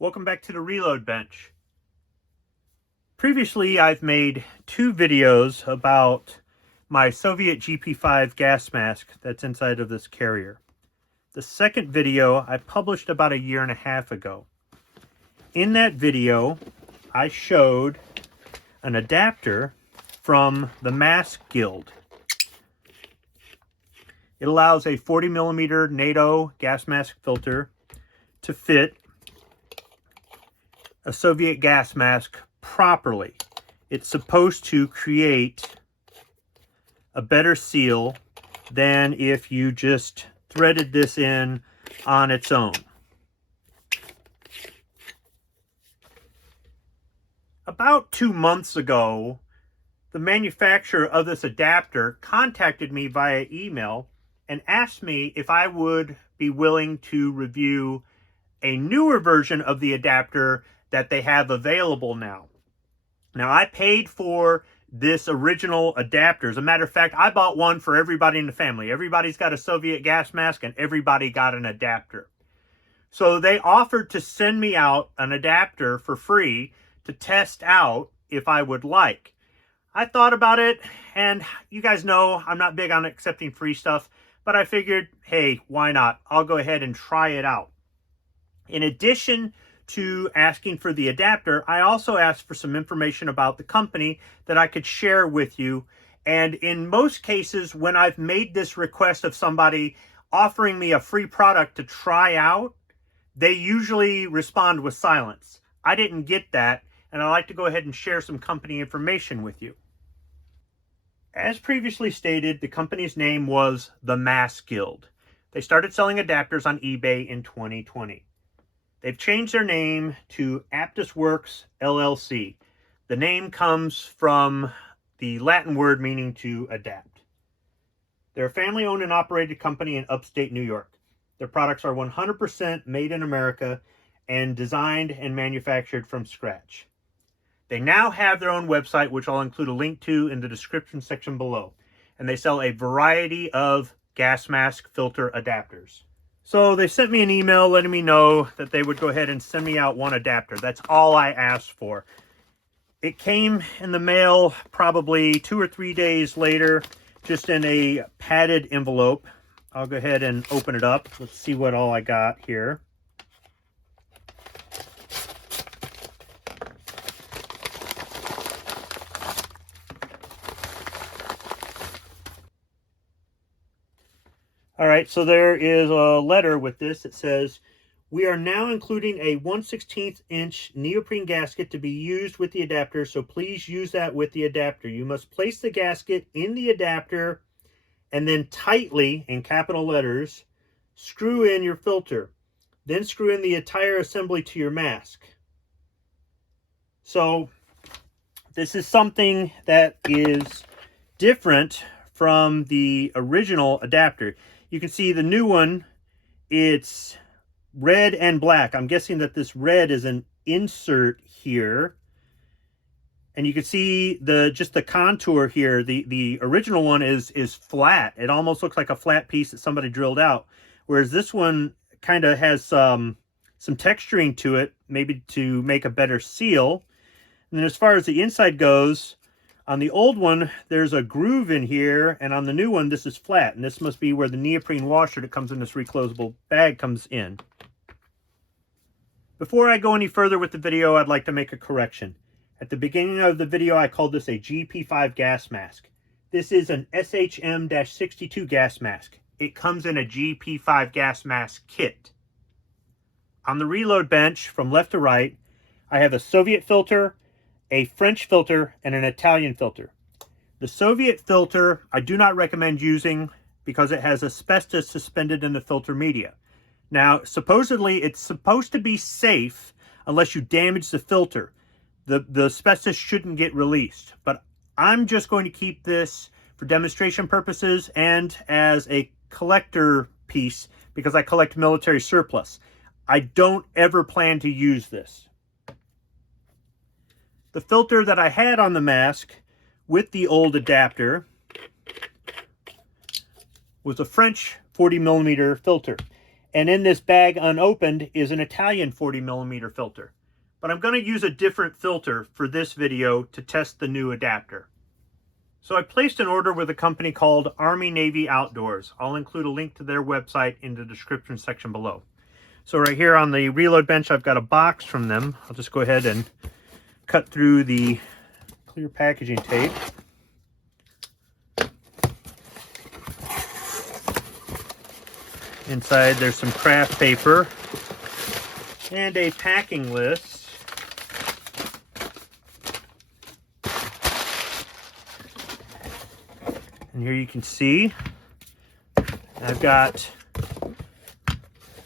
Welcome back to the Reload Bench. Previously, I've made two videos about my Soviet GP5 gas mask that's inside of this carrier. The second video I published about a year and a half ago. In that video, I showed an adapter from the Mask Guild. It allows a 40mm NATO gas mask filter to fit a Soviet gas mask properly. It's supposed to create a better seal than if you just threaded this in on its own. About 2 months ago, the manufacturer of this adapter contacted me via email and asked me if I would be willing to review a newer version of the adapter that they have available now. Now, I paid for this original adapter. As a matter of fact, I bought one for everybody in the family. Everybody's got a Soviet gas mask and everybody got an adapter. So they offered to send me out an adapter for free to test out if I would like. I thought about it, and you guys know I'm not big on accepting free stuff, but I figured, hey, why not? I'll go ahead and try it out. In addition to asking for the adapter, I also asked for some information about the company that I could share with you. And in most cases, when I've made this request of somebody offering me a free product to try out, they usually respond with silence. I didn't get that, and I'd like to go ahead and share some company information with you. As previously stated, the company's name was the Mask Guild. They started selling adapters on eBay in 2020. They've changed their name to AptusWorks LLC. The name comes from the Latin word meaning to adapt. They're a family-owned and operated company in upstate New York. Their products are 100% made in America and designed and manufactured from scratch. They now have their own website, which I'll include a link to in the description section below. And they sell a variety of gas mask filter adapters. So they sent me an email letting me know that they would go ahead and send me out one adapter. That's all I asked for. It came in the mail probably 2 or 3 days later, just in a padded envelope. I'll go ahead and open it up. Let's see what all I got here. All right, so there is a letter with this. It says, we are now including a 1/16 inch neoprene gasket to be used with the adapter, so please use that with the adapter. You must place the gasket in the adapter and then tightly, in capital letters, screw in your filter. Then screw in the entire assembly to your mask. So this is something that is different from the original adapter. You can see the new one, it's red and black. I'm guessing that this red is an insert here. And you can see just the contour here. The original one is flat. It almost looks like a flat piece that somebody drilled out. Whereas this one kind of has some texturing to it, maybe to make a better seal. And then as far as the inside goes, on the old one, there's a groove in here, and on the new one, this is flat. And this must be where the neoprene washer that comes in this reclosable bag comes in. Before I go any further with the video, I'd like to make a correction. At the beginning of the video, I called this a GP5 gas mask. This is an SHM-62 gas mask. It comes in a GP5 gas mask kit. On the reload bench, from left to right, I have a Soviet filter, a French filter, and an Italian filter. The Soviet filter I do not recommend using because it has asbestos suspended in the filter media. Now, supposedly it's supposed to be safe unless you damage the filter. The asbestos shouldn't get released, but I'm just going to keep this for demonstration purposes and as a collector piece because I collect military surplus. I don't ever plan to use this. The filter that I had on the mask with the old adapter was a French 40mm filter. And in this bag unopened is an Italian 40mm filter. But I'm going to use a different filter for this video to test the new adapter. So I placed an order with a company called Army Navy Outdoors. I'll include a link to their website in the description section below. So right here on the reload bench, I've got a box from them. I'll just go ahead and cut through the clear packaging tape. Inside there's some craft paper and a packing list. And here you can see I've got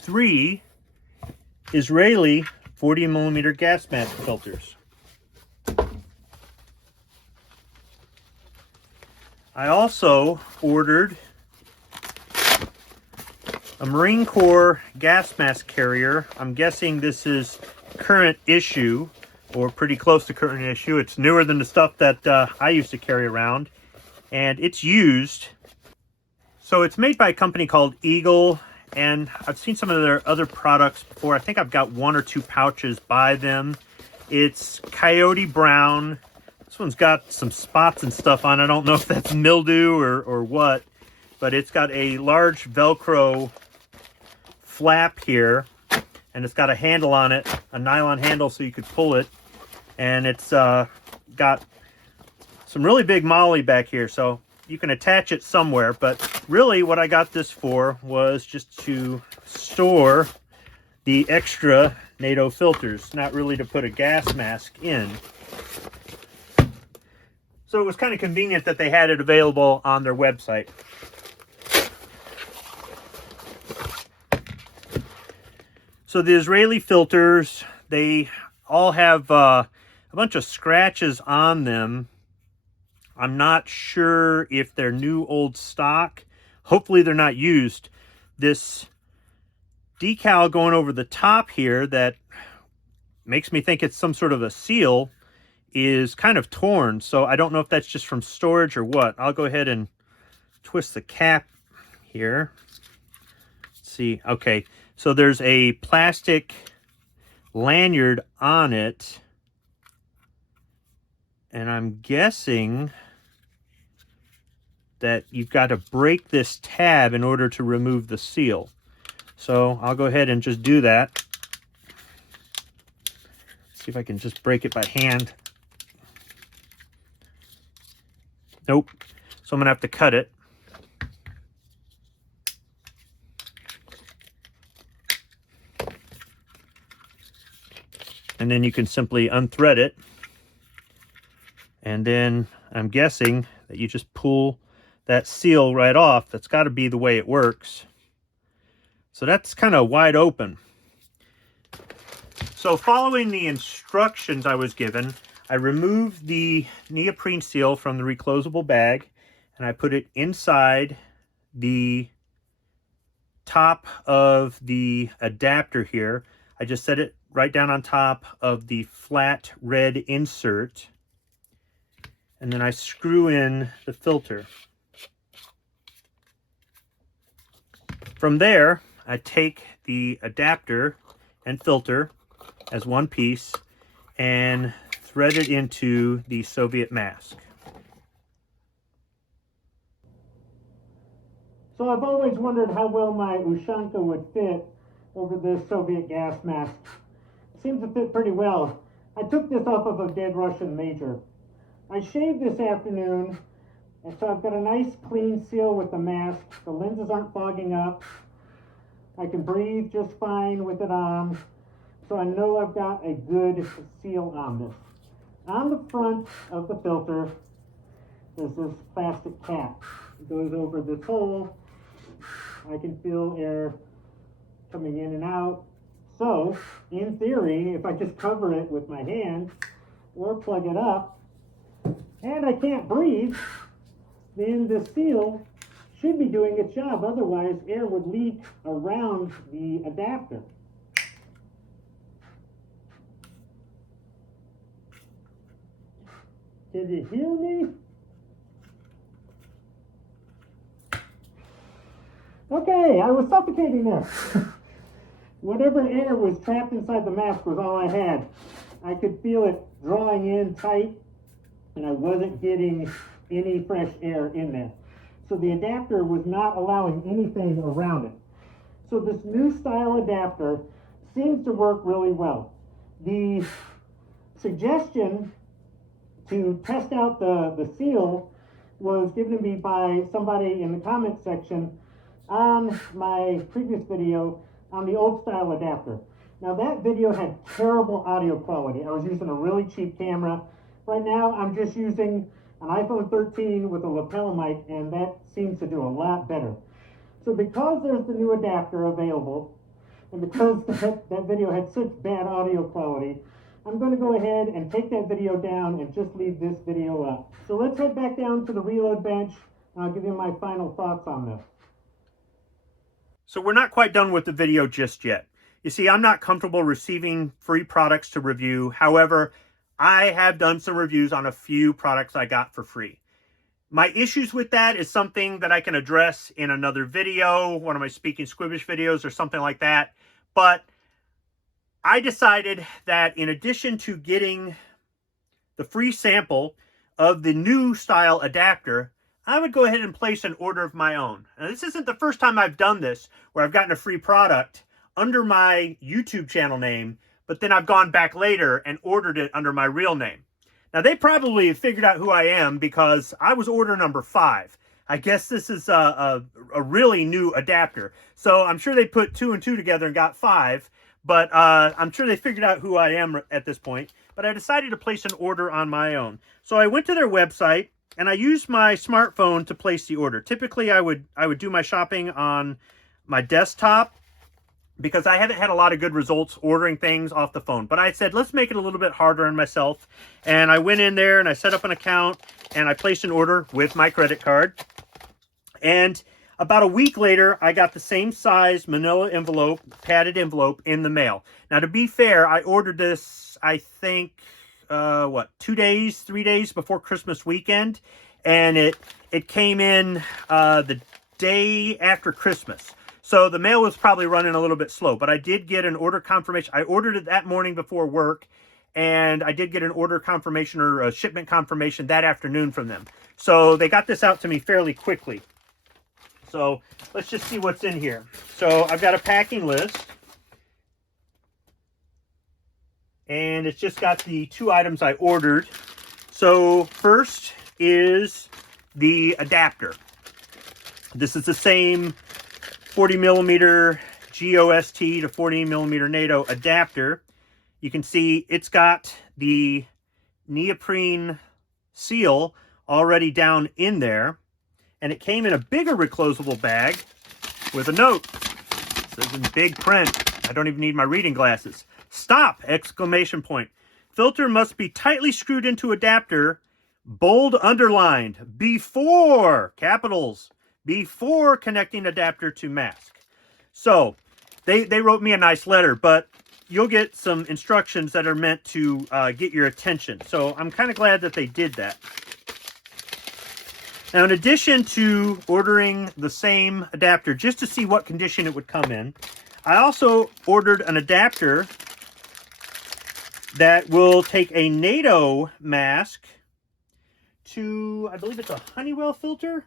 3 Israeli 40mm gas mask filters. I also ordered a Marine Corps gas mask carrier. I'm guessing this is current issue, or pretty close to current issue. It's newer than the stuff that I used to carry around, and it's used. So it's made by a company called Eagle, and I've seen some of their other products before. I think I've got 1 or 2 pouches by them. It's coyote brown. This one's got some spots and stuff on it. I don't know if that's mildew or what, but it's got a large Velcro flap here, and it's got a handle on it, a nylon handle so you could pull it, and it's got some really big MOLLE back here, so you can attach it somewhere. But really what I got this for was just to store the extra NATO filters, not really to put a gas mask in. So it was kind of convenient that they had it available on their website. So the Israeli filters, they all have a bunch of scratches on them. I'm not sure if they're new, old stock. Hopefully they're not used. This decal going over the top here that makes me think it's some sort of a seal is kind of torn. So I don't know if that's just from storage or what. I'll go ahead and twist the cap here. Let's see. Okay. So there's a plastic lanyard on it, and I'm guessing that you've got to break this tab in order to remove the seal. So I'll go ahead and just do that. See if I can just break it by hand. Nope. So I'm going to have to cut it. And then you can simply unthread it. And then I'm guessing that you just pull that seal right off. That's got to be the way it works. So that's kind of wide open. So following the instructions I was given, I removed the neoprene seal from the reclosable bag, and I put it inside the top of the adapter here. I just set it right down on top of the flat red insert, and then I screw in the filter. From there, I take the adapter and filter as one piece and thread it into the Soviet mask. So I've always wondered how well my Ushanka would fit over this Soviet gas mask. It seems to fit pretty well. I took this off of a dead Russian major. I shaved this afternoon, and so I've got a nice clean seal with the mask. The lenses aren't fogging up. I can breathe just fine with it on. So I know I've got a good seal on this. On the front of the filter, there's this plastic cap. It goes over this hole. I can feel air coming in and out. So, in theory, if I just cover it with my hand or plug it up, and I can't breathe, then the seal should be doing its job. Otherwise, air would leak around the adapter. Did you hear me? Okay, I was suffocating there. whatever air was trapped inside the mask was all I had. I could feel it drawing in tight, and I wasn't getting any fresh air in there. So the adapter was not allowing anything around it. So this new style adapter seems to work really well. The suggestion to test out the seal was given to me by somebody in the comment section on my previous video on the old style adapter. Now that video had terrible audio quality. I was using a really cheap camera. Right now I'm just using an iPhone 13 with a lapel mic, and that seems to do a lot better. So because there's the new adapter available, and because that video had such bad audio quality, I'm going to go ahead and take that video down and just leave this video up. So let's head back down to the reload bench, and I'll give you my final thoughts on this. So we're not quite done with the video just yet. You see, I'm not comfortable receiving free products to review. However, I have done some reviews on a few products I got for free. My issues with that is something that I can address in another video, one of my Speaking Squibbish videos or something like that. But I decided that in addition to getting the free sample of the new style adapter, I would go ahead and place an order of my own. Now, this isn't the first time I've done this, where I've gotten a free product under my YouTube channel name, but then I've gone back later and ordered it under my real name. Now, they probably figured out who I am because I was order number 5. I guess this is a really new adapter. So I'm sure they put 2 and 2 together and got 5, but I'm sure they figured out who I am at this point. But I decided to place an order on my own. So I went to their website and I used my smartphone to place the order. Typically, I would do my shopping on my desktop, because I haven't had a lot of good results ordering things off the phone. But I said, let's make it a little bit harder on myself. And I went in there and I set up an account and I placed an order with my credit card. And about a week later, I got the same size manila envelope, padded envelope in the mail. Now, to be fair, I ordered this, I think, 3 days before Christmas weekend. And it came in the day after Christmas. So the mail was probably running a little bit slow, but I did get an order confirmation. I ordered it that morning before work, and I did get an order confirmation or a shipment confirmation that afternoon from them. So they got this out to me fairly quickly. So let's just see what's in here. So I've got a packing list, and it's just got the 2 items I ordered. So first is the adapter. This is the same 40mm GOST to 40mm NATO adapter. You can see it's got the neoprene seal already down in there, and it came in a bigger reclosable bag with a note. It says in big print, I don't even need my reading glasses. Stop! Exclamation point. Filter must be tightly screwed into adapter, bold underlined, before, capitals, before connecting adapter to mask. So they wrote me a nice letter, but you'll get some instructions that are meant to get your attention. So I'm kind of glad that they did that. Now, in addition to ordering the same adapter just to see what condition it would come in, I also ordered an adapter that will take a NATO mask to, I believe it's a Honeywell filter.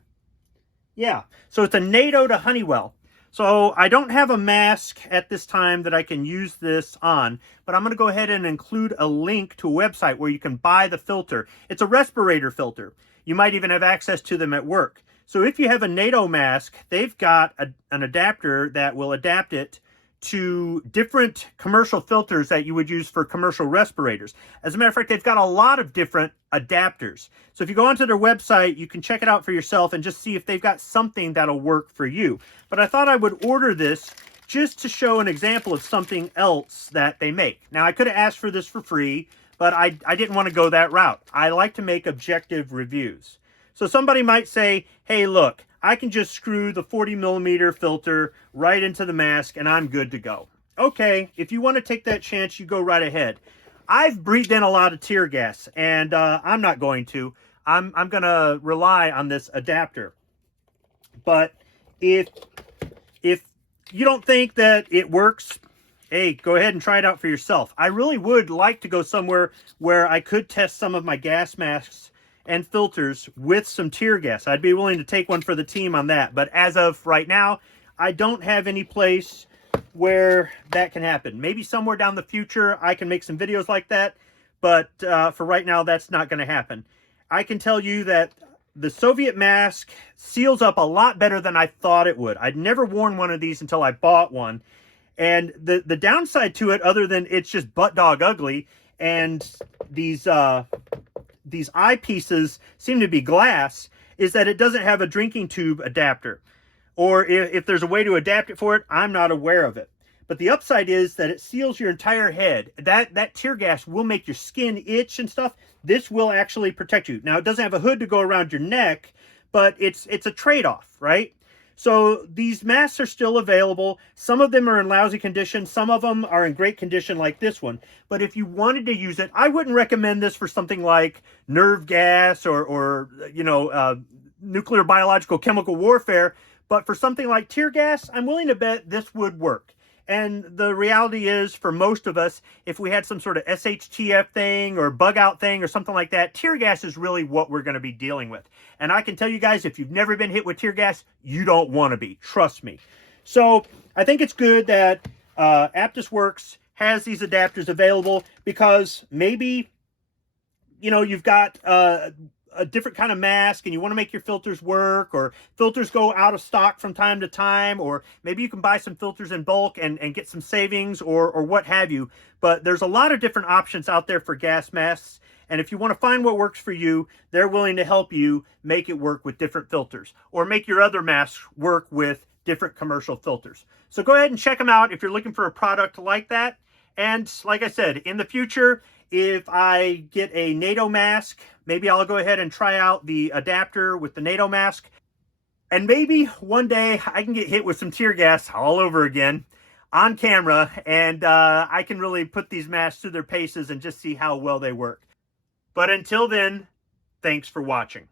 Yeah, so it's a NATO to Honeywell. So I don't have a mask at this time that I can use this on, but I'm going to go ahead and include a link to a website where you can buy the filter. It's a respirator filter. You might even have access to them at work. So if you have a NATO mask, they've got an adapter that will adapt it to different commercial filters that you would use for commercial respirators. As a matter of fact, they've got a lot of different adapters. So if you go onto their website, you can check it out for yourself and just see if they've got something that'll work for you. But I thought I would order this just to show an example of something else that they make. Now, I could have asked for this for free, but I didn't want to go that route. I like to make objective reviews. So somebody might say, hey, look, I can just screw the 40mm filter right into the mask and I'm good to go. Okay, if you want to take that chance, you go right ahead. I've breathed in a lot of tear gas, and I'm not going to. I'm going to rely on this adapter. But if you don't think that it works, hey, go ahead and try it out for yourself. I really would like to go somewhere where I could test some of my gas masks and filters with some tear gas. I'd be willing to take one for the team on that. But as of right now, I don't have any place where that can happen. Maybe somewhere down the future I can make some videos like that, but for right now that's not going to happen. I can tell you that the Soviet mask seals up a lot better than I thought it would. I'd never worn one of these until I bought one, and the downside to it, other than it's just butt dog ugly, and these eyepieces seem to be glass, is that it doesn't have a drinking tube adapter. Or if there's a way to adapt it for it, I'm not aware of it. But the upside is that it seals your entire head. That tear gas will make your skin itch and stuff. This will actually protect you. Now, it doesn't have a hood to go around your neck, but it's a trade-off, right? So these masks are still available. Some of them are in lousy condition. Some of them are in great condition like this one. But if you wanted to use it, I wouldn't recommend this for something like nerve gas or nuclear, biological, chemical warfare. But for something like tear gas, I'm willing to bet this would work. And the reality is, for most of us, if we had some sort of SHTF thing or bug out thing or something like that, tear gas is really what we're going to be dealing with. And I can tell you guys, if you've never been hit with tear gas, you don't want to be. Trust me. So I think it's good that AptusWorks has these adapters available, because maybe, you've got a different kind of mask and you want to make your filters work, or filters go out of stock from time to time, or maybe you can buy some filters in bulk and get some savings, or what have you. But there's a lot of different options out there for gas masks, and if you want to find what works for you, they're willing to help you make it work with different filters, or make your other masks work with different commercial filters. So go ahead and check them out if you're looking for a product like that. And like I said, in the future, if I get a NATO mask, maybe I'll go ahead and try out the adapter with the NATO mask. And maybe one day I can get hit with some tear gas all over again on camera, and I can really put these masks through their paces and just see how well they work. But until then, thanks for watching.